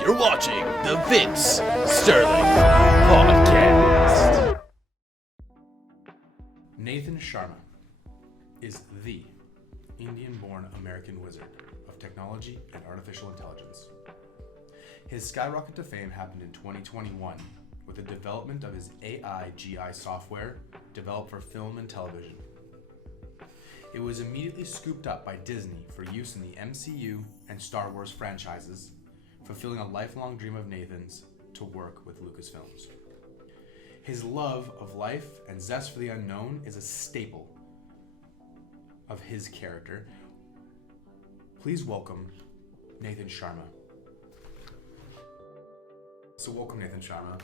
You're watching the Vince Sterling Podcast. Nathan Sharma is the Indian-born American wizard of technology and artificial intelligence. His skyrocket to fame happened in 2021 with the development of his AI GI software developed for film and television. It was immediately scooped up by Disney for use in the MCU and Star Wars franchises, fulfilling a lifelong dream of Nathan's to work with Lucasfilms. His love of life and zest for the unknown is a staple of his character. Please welcome Nathan Sharma. So welcome, Nathan Sharma.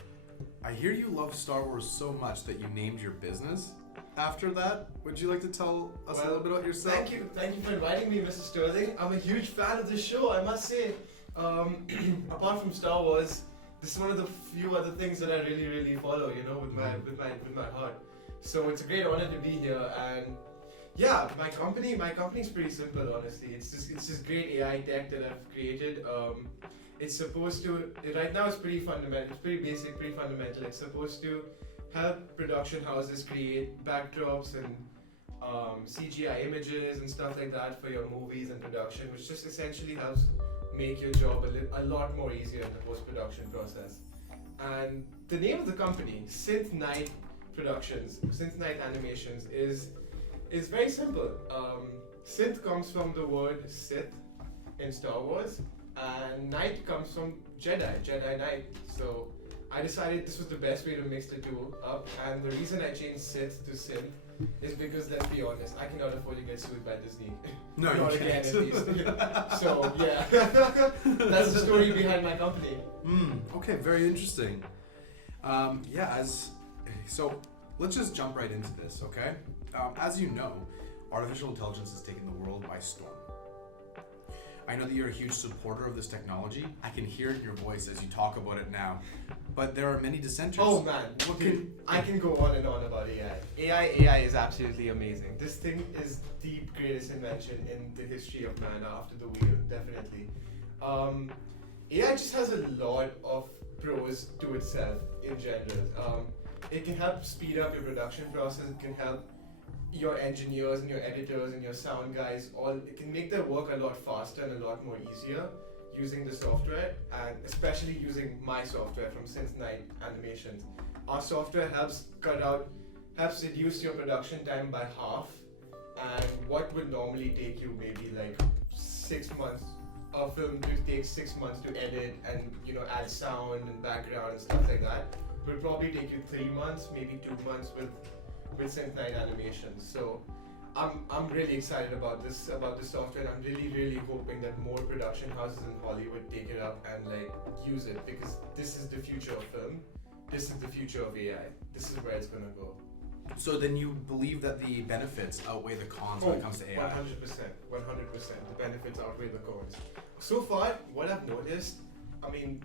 I hear you love Star Wars so much that you named your business after that. Would you like to tell us a little bit about yourself? Thank you for inviting me, Mr. Sterling. I'm a huge fan of this show, I must say. Apart from Star Wars, this is one of the few other things that I really follow, with my heart. So it's a great honor to be here, and yeah, my company's pretty simple, honestly. It's just great AI tech that I've created. It's supposed to, right now it's pretty fundamental, it's pretty basic, pretty fundamental. It's supposed to help production houses create backdrops and CGI images and stuff like that for your movies and production, which just essentially helps make your job a lot more easier in the post-production process. And the name of the company, Synth Night Animations, is very simple. Synth comes from the word Sith in Star Wars, and Night comes from Jedi Knight. So I decided this was the best way to mix the two up, and the reason I changed Sith to Synth is because, let's be honest, I cannot afford to get sued by Disney. No, Not you again, can't. at least. So yeah, that's the story behind my company. Okay, very interesting. So let's just jump right into this, okay? As you know, artificial intelligence has taken the world by storm. I know that you're a huge supporter of this technology. I can hear it in your voice as you talk about it now. But there are many dissenters. Oh man, I can go on and on about AI. AI is absolutely amazing. This thing is the greatest invention in the history of man after the wheel, definitely. AI just has a lot of pros to itself in general. It can help speed up your production process. It can help your engineers and your editors and your sound guys, it can make their work a lot faster and a lot more easier using the software, and especially using my software from Synth Night Animations. Our software helps reduce your production time by half, and what would normally take you maybe like 6 months, a film to take 6 months to edit and add sound and background and stuff like that, will probably take you 3 months, maybe 2 months with Synth Night Animations. So I'm really excited about this software, and I'm really hoping that more production houses in Hollywood take it up and use it, because this is the future of film. This is the future of AI. This is where it's gonna go. So then you believe that the benefits outweigh the cons when it comes to AI? 100%. The benefits outweigh the cons. So far, what I've noticed,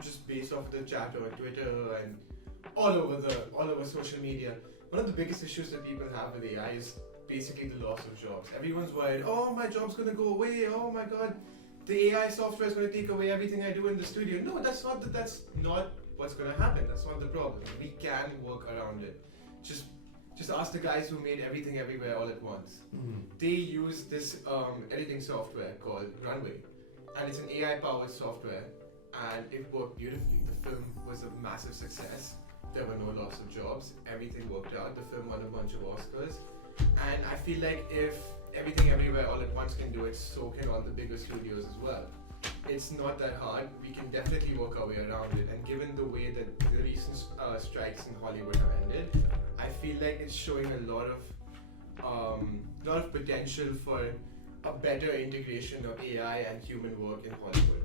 just based off the chat on Twitter and all over social media, one of the biggest issues that people have with AI is basically the loss of jobs. Everyone's worried, oh, my job's gonna go away, oh my god, the AI software is gonna take away everything I do in the studio. No, that's not what's gonna happen. That's not the problem. We can work around it. Just ask the guys who made Everything Everywhere All at Once. They use this editing software called Runway, and it's an AI-powered software, and it worked beautifully. The film was a massive success. There were no loss of jobs. Everything worked out. The film won a bunch of Oscars. And I feel like if Everything Everywhere All at Once can do it, so can all the bigger studios as well. It's not that hard. We can definitely work our way around it. And given the way that the recent strikes in Hollywood have ended, I feel like it's showing a lot of potential for a better integration of AI and human work in Hollywood.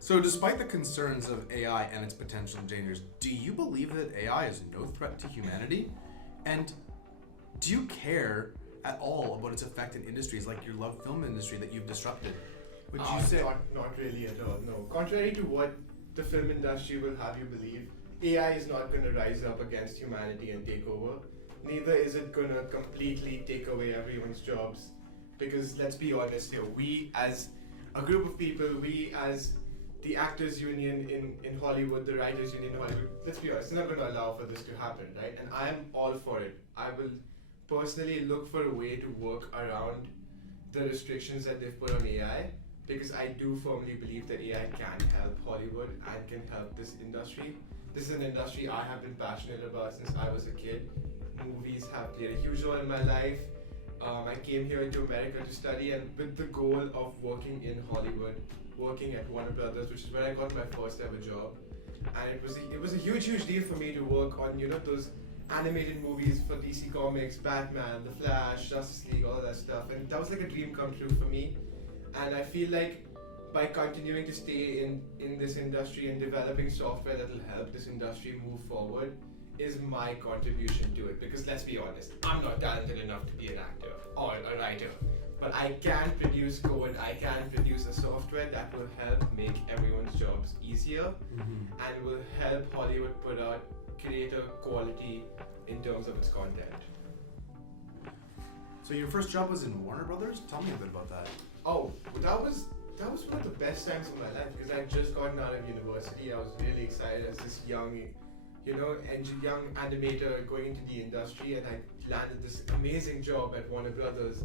So despite the concerns of AI and its potential dangers, do you believe that AI is no threat to humanity? And do you care at all about its effect in industries like your love film industry that you've disrupted? Would you say? Not really at all, no. Contrary to what the film industry will have you believe, AI is not going to rise up against humanity and take over. Neither is it going to completely take away everyone's jobs. Because let's be honest here, we as a group of people, we as the actors union in Hollywood, the writers union in Hollywood, let's be honest, they're not going to allow for this to happen, right? And I am all for it. I will personally look for a way to work around the restrictions that they've put on AI, because I do firmly believe that AI can help Hollywood and can help this industry. This is an industry I have been passionate about since I was a kid. Movies have played a huge role in my life. I came here to America to study, and with the goal of working in Hollywood, working at Warner Brothers, which is where I got my first ever job. And it was a huge deal for me to work on, you know, those animated movies for DC Comics, Batman, The Flash, Justice League, all that stuff. And that was like a dream come true for me. And I feel like by continuing to stay in this industry and developing software that will help this industry move forward is my contribution to it. Because let's be honest, I'm not talented enough to be an actor or a writer, but I can produce code, I can produce a software that will help make everyone's jobs easier and will help Hollywood put out greater quality in terms of its content. So your first job was in Warner Brothers? Tell me a bit about that. Oh, that was one of the best times of my life, because I had just gotten out of university. I was really excited as this young animator going into the industry, and I landed this amazing job at Warner Brothers.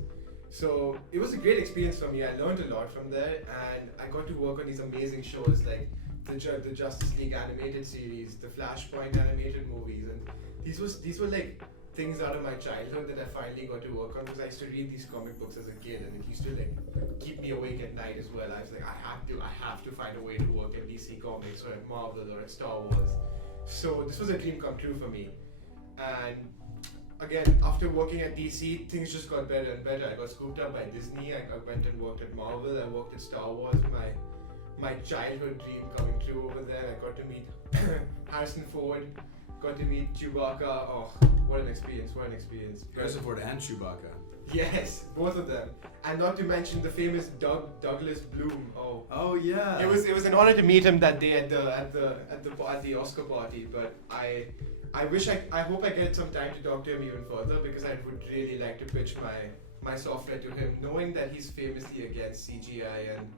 So it was a great experience for me. I learned a lot from there, and I got to work on these amazing shows like the Justice League animated series, the Flashpoint animated movies, and these were like things out of my childhood that I finally got to work on, because I used to read these comic books as a kid, and it used to like keep me awake at night as well. I was like, I have to find a way to work at DC Comics or at Marvel or at Star Wars. So this was a dream come true for me. And again, after working at DC, things just got better and better. I got scooped up by Disney. I went and worked at Marvel. I worked at Star Wars. My childhood dream coming true over there. I got to meet Harrison Ford. Got to meet Chewbacca. Oh, what an experience! What an experience! Harrison Ford and Chewbacca. Yes, both of them, and not to mention the famous Douglas Bloom. Oh yeah. It was an honor to meet him that day at the Oscar party. But I hope I get some time to talk to him even further, because I would really like to pitch my software to him, knowing that he's famously against CGI and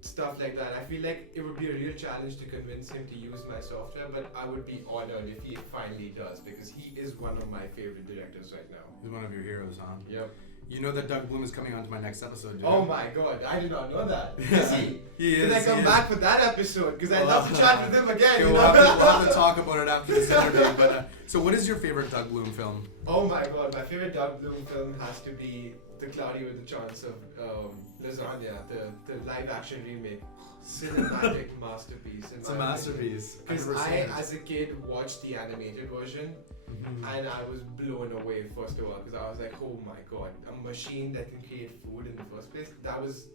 stuff like that. I feel like it would be a real challenge to convince him to use my software, but I would be honored if he finally does, because he is one of my favorite directors right now. He's one of your heroes, huh? Yep. You know that Doug Bloom is coming on to my next episode, Joe. Oh my god, I did not know that. Is he? He is. Did I come back for that episode? Because I'd love to chat with him again. Okay, we'll have to talk about it after this interview. But so, what is your favorite Doug Bloom film? Oh my god, my favorite Doug Bloom film has to be The Cloudy with the Chance of Lasagna, the live action remake. Cinematic masterpiece. It's a masterpiece. Because I, as a kid, watched the animated version. And I was blown away first of all, because I was like, oh my god, a machine that can create food in the first place. That was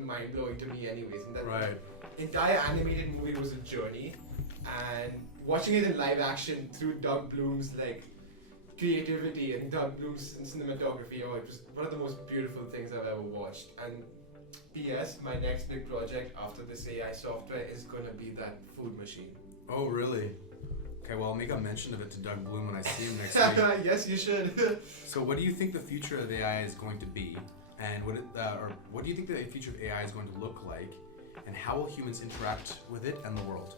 mind blowing to me, anyways. And that entire animated movie was a journey, and watching it in live action through Doug Bloom's like creativity and Doug Bloom's cinematography, it was one of the most beautiful things I've ever watched. And P.S. my next big project after this AI software is gonna be that food machine. Oh really? Okay, well, I'll make a mention of it to Doug Bloom when I see him next week. Yes, you should. So, what do you think the future of AI is going to be, and what do you think the future of AI is going to look like, and how will humans interact with it and the world?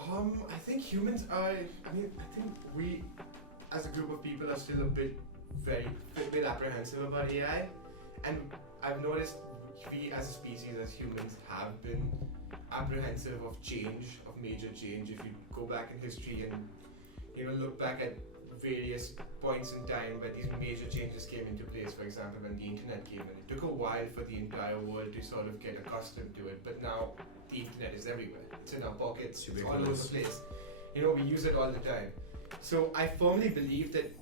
I think humans are. I think we, as a group of people, are still a bit apprehensive about AI, and I've noticed we, as a species, as humans, have been apprehensive of change, of major change. If you go back in history and look back at various points in time where these major changes came into place, for example when the internet came in, it took a while for the entire world to sort of get accustomed to it, but now the internet is everywhere. It's in our pockets, it's all over the place. We use it all the time. So I firmly believe that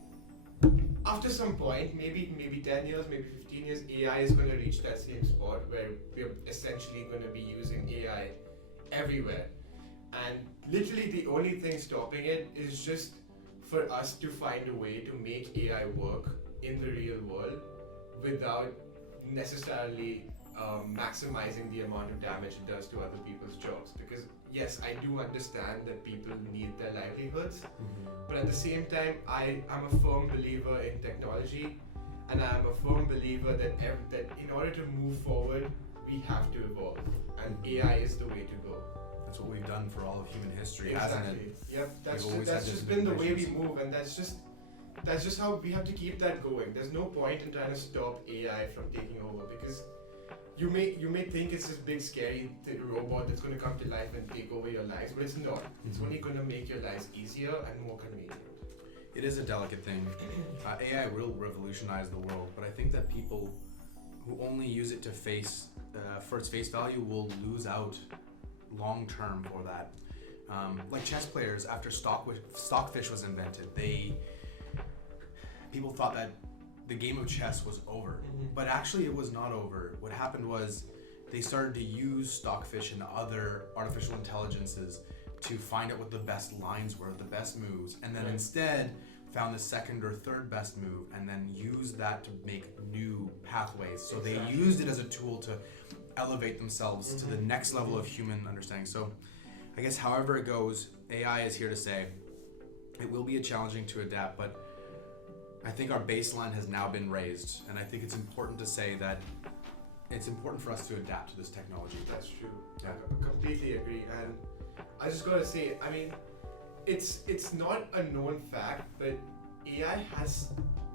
after some point, maybe 10 years, maybe 15 years, AI is going to reach that same spot where we're essentially going to be using AI everywhere. And literally the only thing stopping it is just for us to find a way to make AI work in the real world without necessarily maximizing the amount of damage it does to other people's jobs. Because yes, I do understand that people need their livelihoods, but at the same time, I'm a firm believer in technology, and I'm a firm believer that in order to move forward, we have to evolve. And AI is the way to go. That's what we've done for all of human history, Exactly. hasn't it? Yep. That's We've always just, that's had just those been the way we innovations. move, and that's just how we have to keep that going. There's no point in trying to stop AI from taking over, because you may think it's this big scary robot that's going to come to life and take over your lives, but it's not. It's only going to make your lives easier and more convenient. It is a delicate thing. AI will revolutionize the world, but I think that people who only use it to for its face value will lose out long term for that. Like chess players, after Stockfish was invented, people thought that the game of chess was over, but actually it was not over. What happened was they started to use Stockfish and other artificial intelligences to find out what the best lines were, the best moves, and then instead found the second or third best move, and then used that to make new pathways. So they used it as a tool to elevate themselves to the next level of human understanding. So I guess however it goes, AI is here to say it will be challenging to adapt, but I think our baseline has now been raised, and I think it's important to say that it's important for us to adapt to this technology. That's true. Yeah. I completely agree, and I just gotta say, I mean, it's not a known fact, but AI has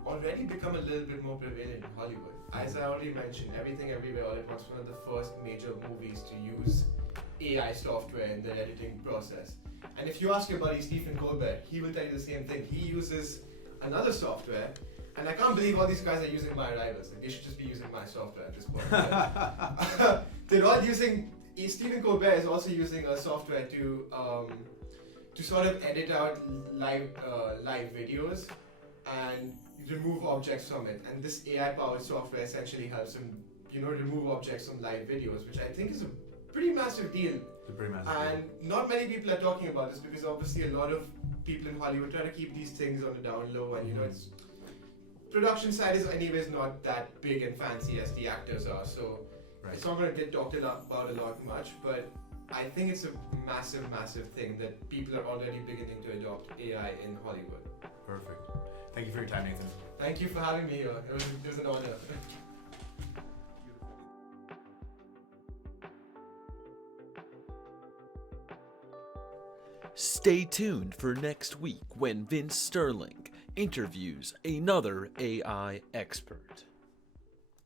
already become a little bit more prevalent in Hollywood. As I already mentioned, Everything Everywhere All at Once was one of the first major movies to use AI software in their editing process. And if you ask your buddy Stephen Colbert, he will tell you the same thing. He uses another software, and I can't believe all these guys are using my rivals. Like, they should just be using my software at this point. They're all using. Stephen Colbert is also using a software to sort of edit out live videos and remove objects from it. And this AI-powered software essentially helps him, remove objects from live videos, which I think is a pretty massive deal. It's a pretty massive And not many people are talking about this, because obviously a lot of people in Hollywood try to keep these things on the down low, and it's production side is anyways not that big and fancy as the actors are, so it's not going to get talked about a lot much, but I think it's a massive, massive thing that people are already beginning to adopt AI in Hollywood. Perfect. Thank you for your time, Nathan. Thank you for having me here. It was an honor. Stay tuned for next week when Vince Sterling interviews another AI expert.